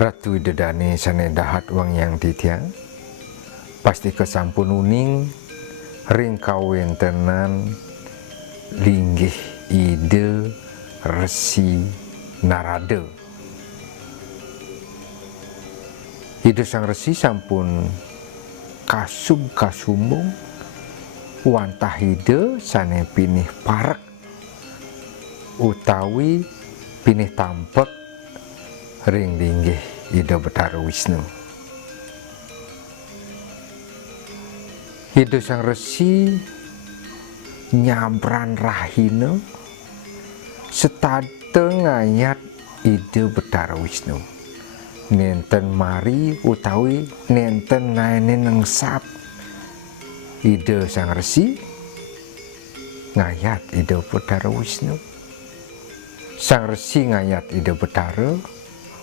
Ratu dedane sane dahat wang yang titiang pasti kesampun uning ring kawentenan linggih ide Resi Narada. Ide sang resi sampun kasumbung wantah ide sane pinih parek utawi pinih tampek ring linggih ide Betara Wisnu. Ide sang resi nyabran rahina setate ngayat ide Betara Wisnu. Nenten mari utawi nenten ngaene nengsap ide sang resi ngayat ide Betara Wisnu. Sang resi ngayat ide Betara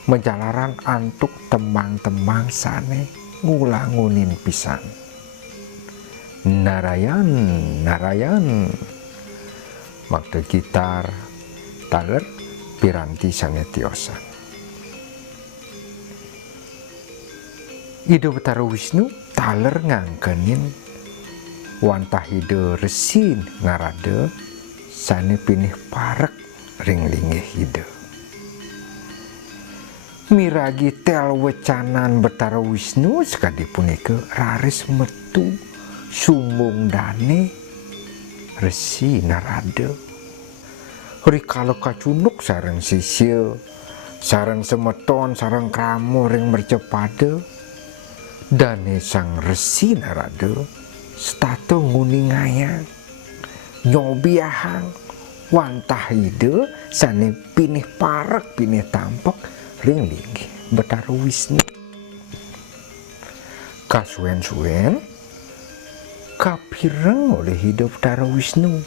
menjalaran antuk temang-temang sane ngulangunin pisan. Narayan, Narayan, makta gitar taler piranti sane tiosan. Ide Betara Wisnu taler ngangkenin wantah ide Resi Narada sane pinih parek ring linggih ide. Miragi tel wecanan Betara Wisnu sekadi punika raris metu sumbung dane Resi Narada. Rikala kacunuk sareng sisil, sareng semeton, sareng kramo ring mercepada, dane sang Resi Narada stato nguningayang nyobiahang wantah ide sane pinih parek pinih tampek ring linggih Betara Wisnu. Kasuwen-suwen kapireng oleh ide Betara Wisnu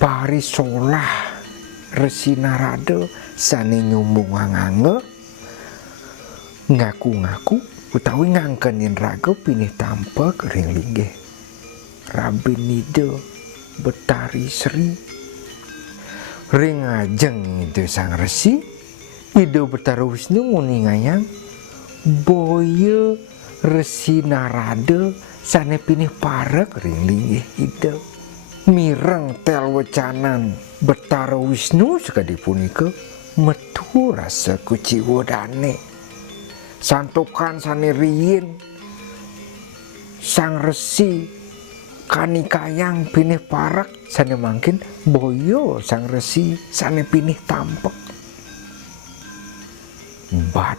parisolah Resi Narada sane nyumbung ngaku-ngaku utawi ngangkenin raga pinih tampek ring linggih Rabinida Betari Sri. Ring ajeng ide sang resi ide Betara Wisnu nguningayang boya Resi Narada sane pinih parek ring linggih ide. Mireng tel wecanan Betara Wisnu sekadi punika metu rasa kuciwodane santukan sane riyin sang resi kanikayang pinih parek sane mangkin boyo sang resi sane pinih tampek. Bat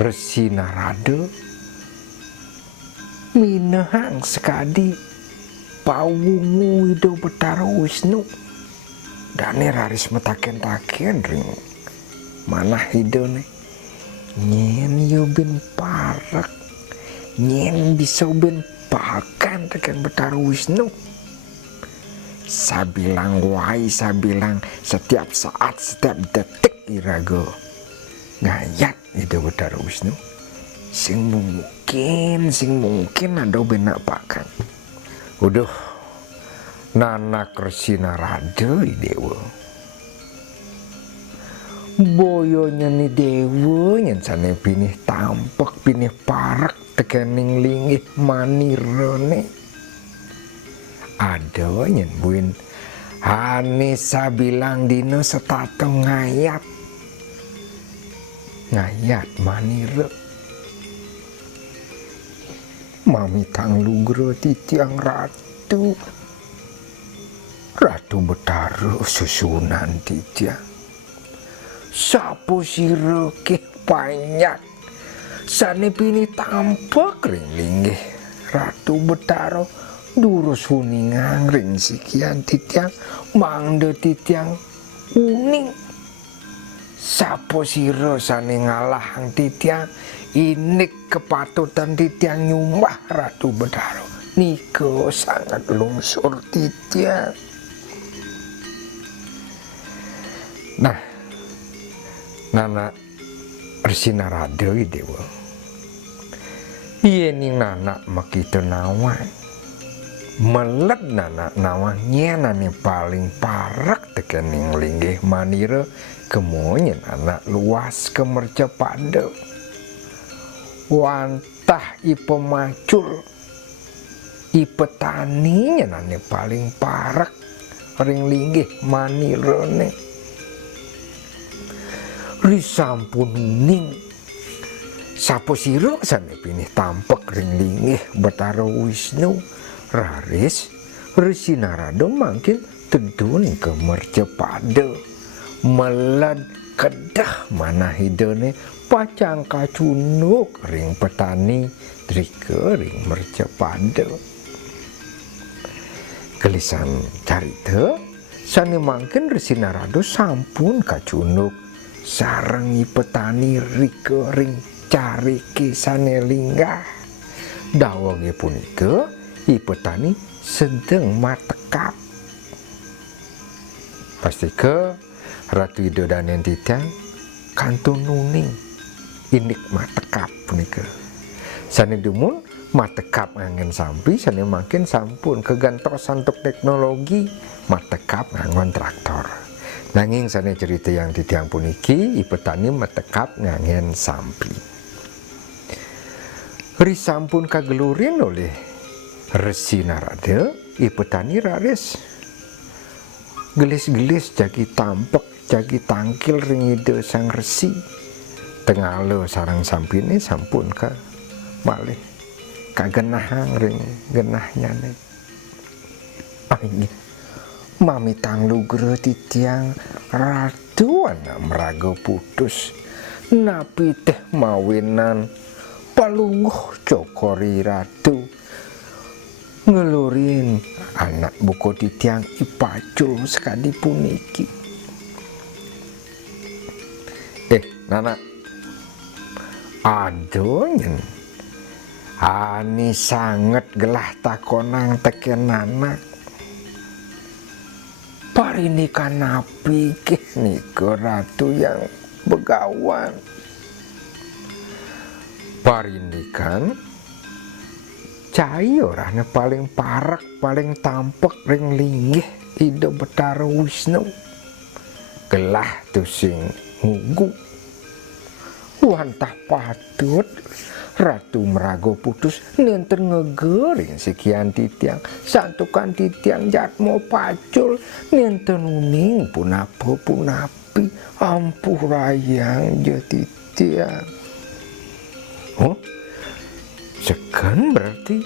Resi Narada minahang sekadi pawungu ide Betara Wisnu dane raris metaken-taken ring manah idene nyen yo ben parek nyen bisa ben bahkan tekan Betara Wisnu. Sabilang wai sabilang setiap saat setiap detik iraga ngayat ide Betara Wisnu sing mungkin ada benak pakan. Udah nanak Resi Narada dewa boyonya ni dewa nyen sane pinih tampek pinih parek tekening linggih manirane ada nyen buin Hanesa bilang dino setato ngayat manire mami tang lugro titiang ratu Betara susunan titiang sapo sira keh banyak sane pinih tampek ring linggih Ratu Betara durus huningang ring sikian titiang mangde titiang uning sapo sira sane ngalahang titiang inik kepatutan titiang nyumbah Ratu Betara nika sangat lungsur titiang. Nah nana Resi Narada dewa iya ning nana makita nawai melet nana nawanya nane paling parak tekening linggih manira kemonyen anak luas kemerca pada wantah ipe macul ipe taninya nane paling parak ring linggih manira ne risampun ning sapo sira sane pinih tampek ring linggih Betara Wisnu raris Resi Narada mangkin tedun kemerca pada melad kedah mana hidone pacang kacunuk ring petani drike ring merca pada gelisan carita sane mangkin Resi Narada sampun kacunuk sarengi petani rike ring carike sane linggah dawange punika petani sedang matekap pasti ke Ratu Widodanen titang kantun nuning inik matekap punika sane dumun matekap ngangen sampi sane makin sampun kegantosan untuk teknologi matekap ngangon traktor nanging sane cerita yang titiang puniki petani matekap ngangen sampi risampun kagelurin oleh Resi Narada petani raris gelis-gelis jagi tampek jagi tangkil ring ide sang resi tengalo sarang sampine sampun ka malih kagenahang ring genahnya ne ini mami tanglugra titiang ratu anak meraga putus napi teh mawinan palungguh cokori ratu ngelurin anak buko titiang ipacul sekali puniki nana adonyen ani sangat gelah takonang teken anak parinikan napi nih ke ratu yang begawan parindikan cai orangnya paling parak paling tampek ring linggih ide Betara Wisnu gelah tuh sing ngugu wantah patut Ratu Merago putus nenten ngegering sekian titiang santukan titiang jatmo pacul nenten uning punapo punapi ampuh rayang je titiang sekan berarti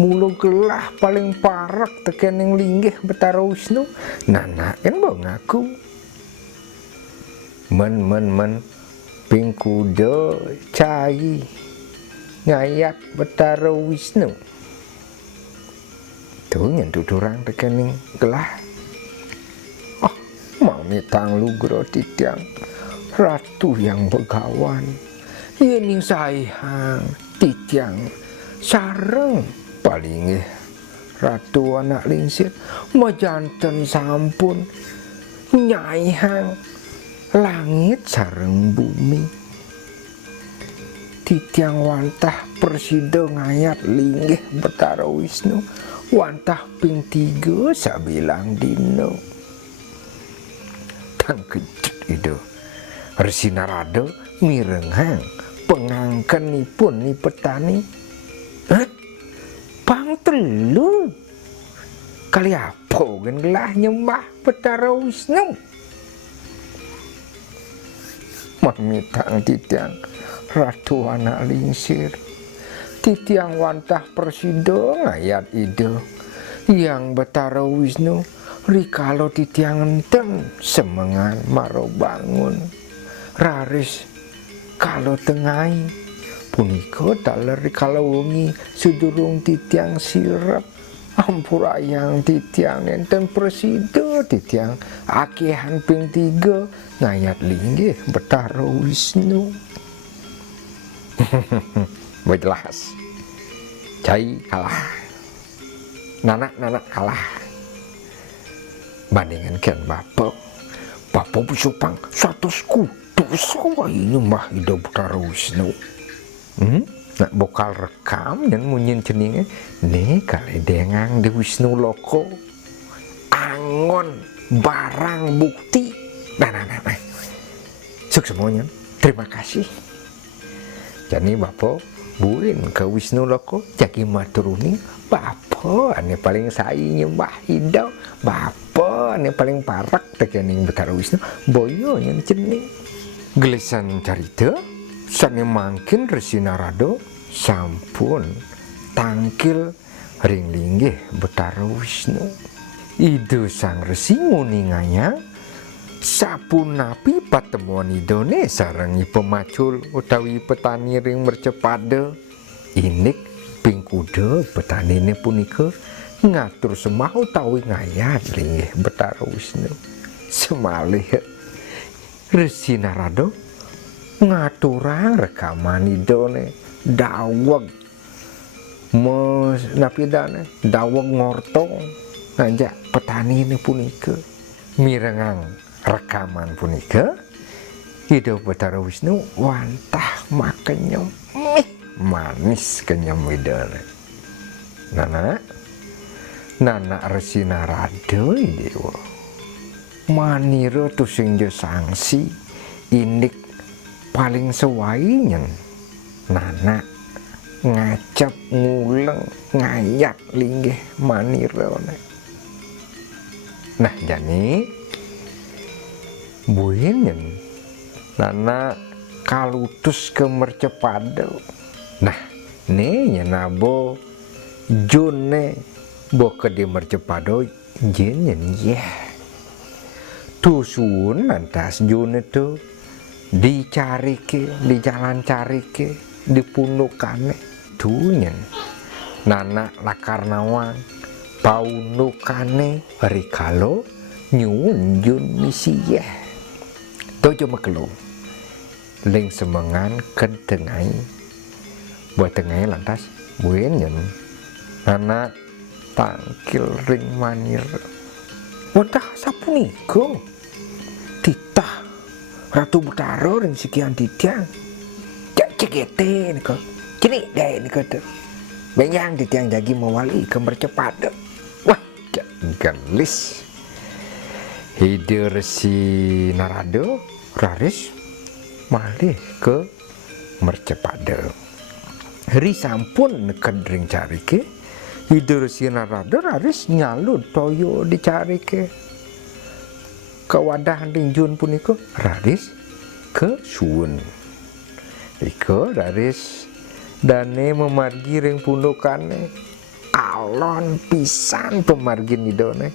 mulu gelah paling parak tekening linggih Betara Wisnu nana kan mau ngaku men pingkudo cai ngayat Betara Wisnu tuh nyentuh durang tekening gelah mami tanglugra titiang ratu yang begawan ini sayang titiang sareng paling ratu anak lingsir majanten sampun nyaihang langit sareng bumi titiang wantah persido ngayat linggih Betara Wisnu wantah ping 3 sabilang dino tang kejut itu Resi Narada mirenghang pengangkenipun ni petani pang telu kali apa gen gelah nyembah Betara Wisnu memitang titiang ratu anak lingsir titiang wantah persido ngayat ide yang Betara Wisnu rikalo titiang enteng semengan maro bangun raris kalau tengai punika taler kalau wengi sedurung titiang sirep ampurayang titiang enten presida titiang akihan ping 3 ngayat linggih Betara Wisnu jelas cai kalah nanak kalah bandingan ken bapak pusupang satu skutu soa ini mah ida Betara Wisnu nak bokal rekam yang munyin jenenge ne kali dengang di Wisnu Loko angon barang bukti. Nah. Suk semuanya. Terima kasih. Jadi Bapak buin ke Wisnu Loko jadi maturuni Bapak ane paling sayi nyembah Ida. Bapak ane paling parak tekening Betara Wisnu boyo yang jeneng gelesan carita sane mangkin Resi Narada sampun tangkil ring linggih Betara Wisnu. Idu sang resi nguninganya sapunapi patemuan idone sarangi pemacul utawi petani ring mercepada inik ping kuda petanine punika ngatur semah utawi ngayat linggih Betara Wisnu. Semalih Resi Narada ngaturang rekaman idone daweg napidane daweg ngortong ngajak petani ini punika mirengang rekaman punika Ida Betara Wisnu wantah makenyem manis kenyem idane. Nana Resi Narada dewa manira tusing sangsi inik paling sewainyen nana ngacap nguleng ngayak linggih manira. Nah jani buinyen nana kalutus ke mercepada. Nah ne nyenabo jone boke di mercepada jenyen tusun lantas jone tu dicari ke di jalan cari ke di punukane tunyen nana lakarnawan paunukane rikalo nyun jun misi tojo makelo ling semengan kedengai buat tengai lantas buenyen nana tangkil ring manir wadah sapunika titah Ratu Betara ring sekian titiang cek cekete nika cenik deh nika tu benyang titiang jagi mewali ke mercepada. Wah gelis Ida Resi Narada raris malih ke mercepada. Hari sampun neked ring carike Ida Resi Narada raris nyalut toyo dicarike ke wadah rinjun punika raris ke suwun. Ika raris dane memargi ring pundukane alon pisan pemargin idone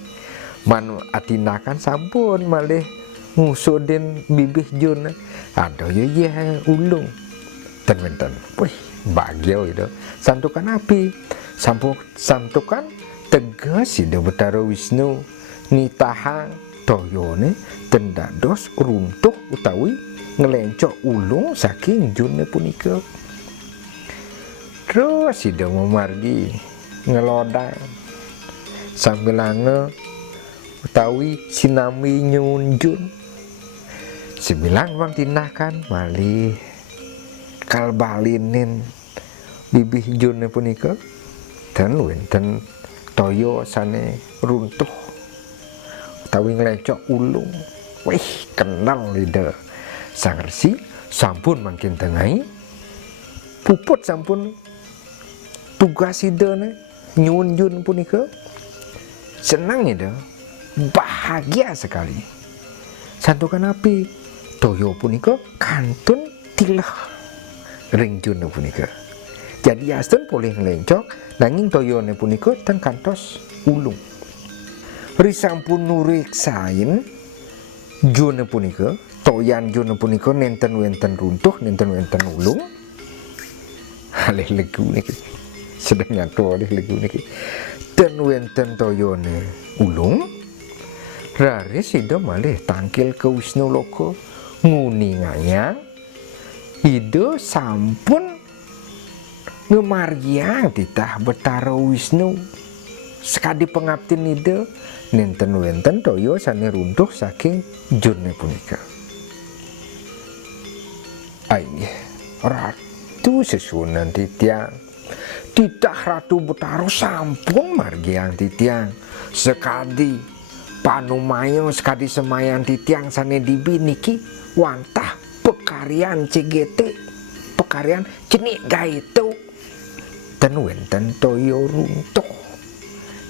man atinakan sampun malih ngusudin bibih jun ada ye ulung ten wih bahagia itu santukan api santukan tegas Ida Betara Wisnu nitahang toyone tendados runtuh utawi ngelencok ulung saking june punika. Terus Ida memargi ngelodang sambil lange utawi sinami nyunjun sembilan bang tindakan malih kalbalinin bibih june punika dan wenten toyo sane runtuh utawi nglecok ulung. Wih kenal Ida sang resi sampun makin tengai puput sampun tugas Ida nyunjun punika senang Ida bahagia sekali santukan api toyo punika kantun tilah ring jun punika jadi asten boleh ngelencok nanging toyone punika teng kantos ulung. Risampun nuriksain june punika toyan june punika nenten wenten runtuh nenten wenten ulung alih legu niki sedang nyatu alih legu niki ten wenten toyone ulung raris Ida malih tangkil ke Wisnu Loko nguninganya Ida sampun ngemargiang titah Betara Wisnu sekadi pengabtin Ida nenten wenten toyo sane runtuh saking june punika. Aih itu sesunan titiang titah Ratu Betaro sampun margiang titiang sekadi panumayo sekadi semayan titiang sane dibi niki wantah pekarian CGT pekarian cenik gaitu ten wenten toyo runtuh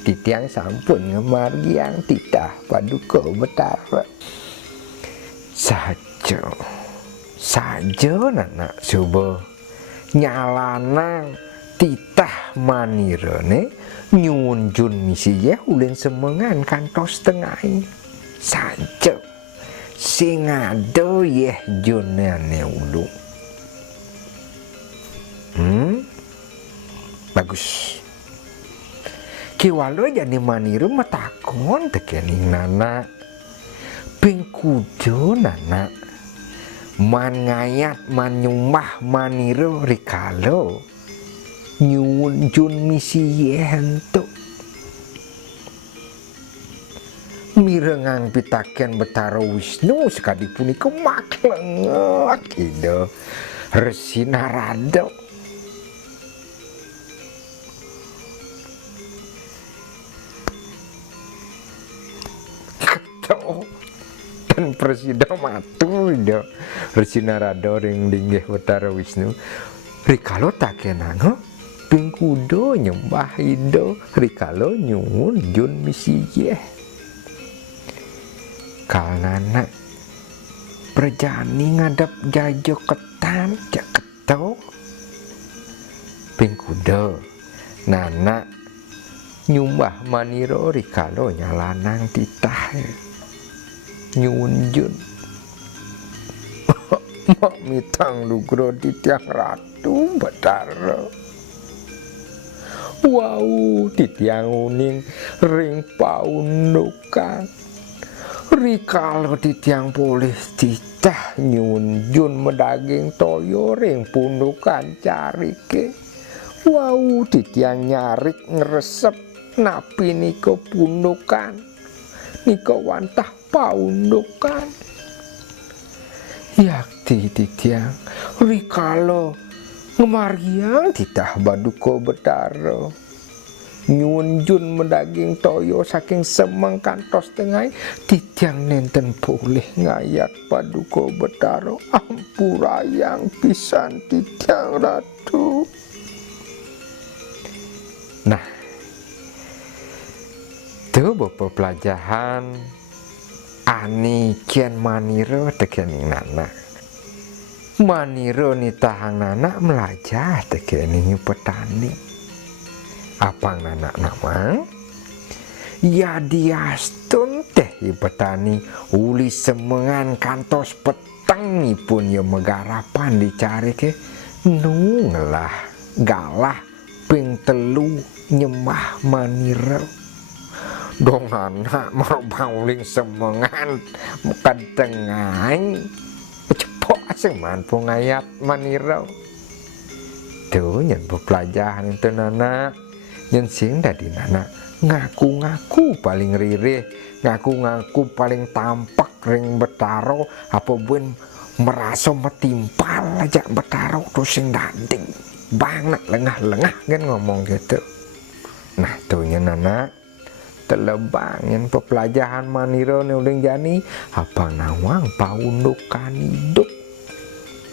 titiang sampun ngemargiang titah Paduka Betara saja nana coba nyalana titah manirene nyuwun jun misi ya ulin semengan kantos tengah saja sing ada yeh junane ulu bagus kiwalo jadi maniru matakon tekening nana pingkudo nana man ngayat man nyumbah maniru rikalo nyuwun jun misi yentu mirengang pitaken Betara Wisnu sekadi punika maklengak ida Resi Narada keto dan presida matu ida Resi Narada ring linggih Betara Wisnu rikalo takenang pingkudo nyembah ida rikalo nyuwun jun misi yeh kalana perjani ngadap jajo ketan jak keto pingkudo nana nyumbah maniro rikalo nyalanang titah nyuwun jun mak mitang lugro titiang Ratu Betara wow titiang uning ring paundukan rikalo titiang polih titah nyuwun jun medaging toyo ring pundukan carike wow titiang nyarik ngresep napi niko pundukan niko wantah paundukan yakti titiang rikalo ngemargiang titah Paduka Betara nyuwun jun mendaging toyo saking semeng kantos tengah titiang nenten boleh ngayat Paduka Betara ampurayang pisan titiang Ratu. Nah itu bapak pelajaran ani kian maniro tekening nana maniro ni tahang nana melajah tekening petani apang nana nama ya diastun teh petani uli semengan kantos petang pun ya megarapan dicari ke nunglah galah ping telu nyembah maniro dong anak mau bauling semengan muka tengai cepok aseman pengayat maniro tuh nyen pelajaran itu nana nyen sing dadi nana ngaku-ngaku paling ririh ngaku-ngaku paling tampak ring Betara apa buen merasa metimpal aja Betara tuh sing danding banget lengah-lengah kan ngomong gitu. Nah tuh nyen nana telebangin pepelajaran maniro neuling jani apa nawang paundukan hidup